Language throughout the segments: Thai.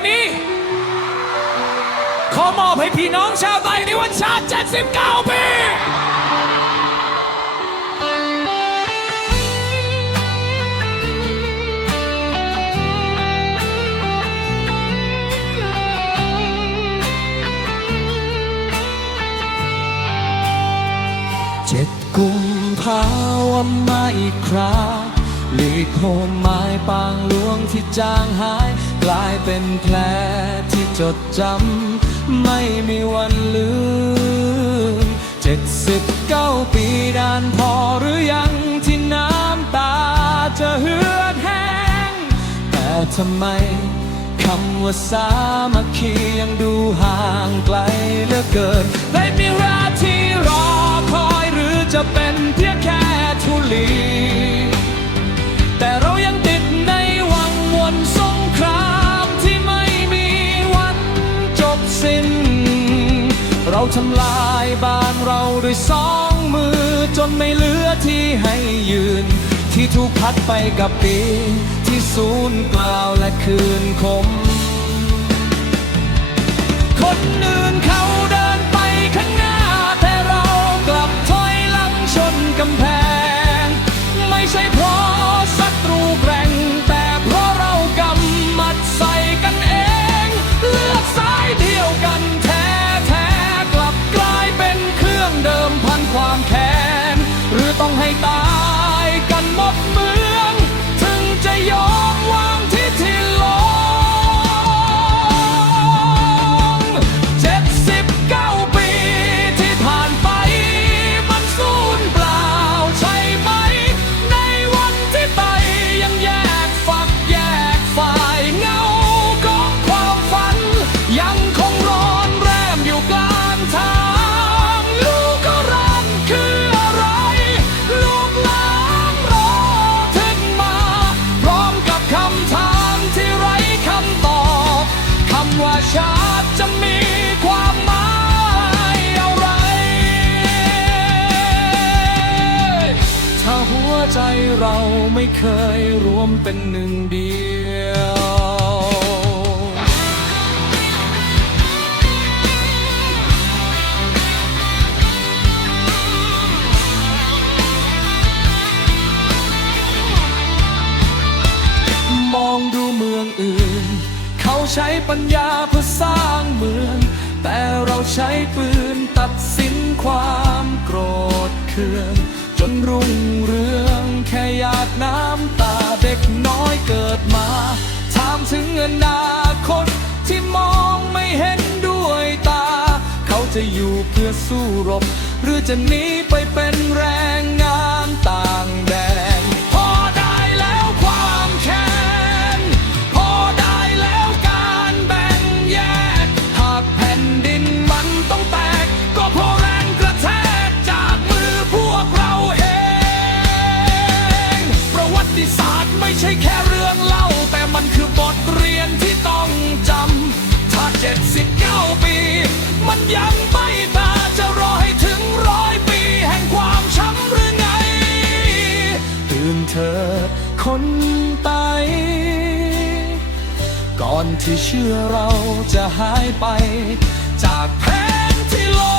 งนี้ขอมอบให้พี่น้องชาวไทยในวันชาติ79 ปีกุมภาวันมาอีกคราหลีกโคมไม้ปางหลวงที่จางหายกลายเป็นแผลที่จดจำไม่มีวันลืม79 ปีนานพอหรือยังที่น้ำตาจะเหือดแห้งแต่ทำไมคำว่าสามัคคียังดูห่างไกลเหลือเกินได้มีเวลาที่รอคอยหรือจะเป็นเพียงแค่ธุลีแต่เรายังติดในวังวนสงครามที่ไม่มีวันจบสิ้นเราทำลายบ้านเราด้วยสองมือจนไม่เหลือที่ให้ยืนที่ถูกพัดไปกับปีที่สูญเปล่าและคืนคมคนอื่นเขาเดินไปข้างหน้าแต่เรากลับถอยหลังชนกำแพงไม่ใช่เพราะศัตรูแกร่งแต่เพราะเรากำมัดใส่กันเองเลือกสายเดียวกันแท้ๆกลับกลายเป็นเครื่องเดิมพันความแค้นหรือต้องให้ตายกันหมดเมืองถึงจะยอมวางที่ที่ลง79 ปีที่ผ่านไปมันสูญเปล่าใช่ไหมในวันที่ไตยังแยกฝักแยกฝ่ายเงาของความฝันยังคงร้อนแรมอยู่กลางทางลูกก็รักคืออะไรลูกหลานรอถึงมาพร้อมกับคำถามที่ไร้คำตอบคำว่าชาติจะมีความหมายอะไร ถ้าหัวใจเราไม่เคยรวมเป็นหนึ่งเดียวมองดูเมืองอื่นเขาใช้ปัญญาเพื่อสร้างเมืองแต่เราใช้ปืนตัดสินความโกรธเคืองจนรุ่งเรืองแค่หยาดน้ำตาเด็กน้อยเกิดมาถามถึงอนาคตที่มองไม่เห็นด้วยตาเขาจะอยู่เพื่อสู้รบหรือจะหนีไปเป็นแรงงานต่างแดนพอได้แล้วความแค้นพอได้แล้วการแบ่งแยกหากแผ่นดินมันต้องแตกก็เพราะแรงกระแทกจากมือพวกเราเองประวัติศาสตร์ไม่ใช่แค่เรื่องเล่าแต่มันคือบทเรียนที่ต้องจำถ้า79 ปีมันยังไม่ตาจะรอให้ถึง100 ปีแห่งความช้ำหรือไงตื่นเถิดคนไตก่อนที่เชื่อเราจะหายไปจากแผนที่โลก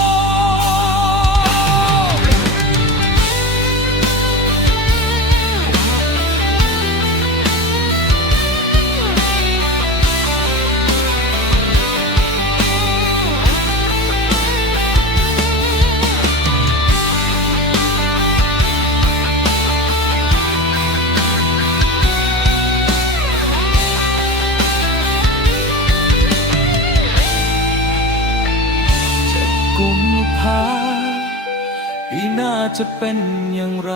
กุมภาปีหน้าจะเป็นอย่างไร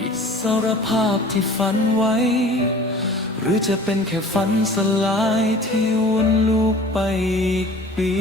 อิสรภาพที่ฝันไว้หรือจะเป็นแค่ฝันสลายที่วนลูกไปอีกปี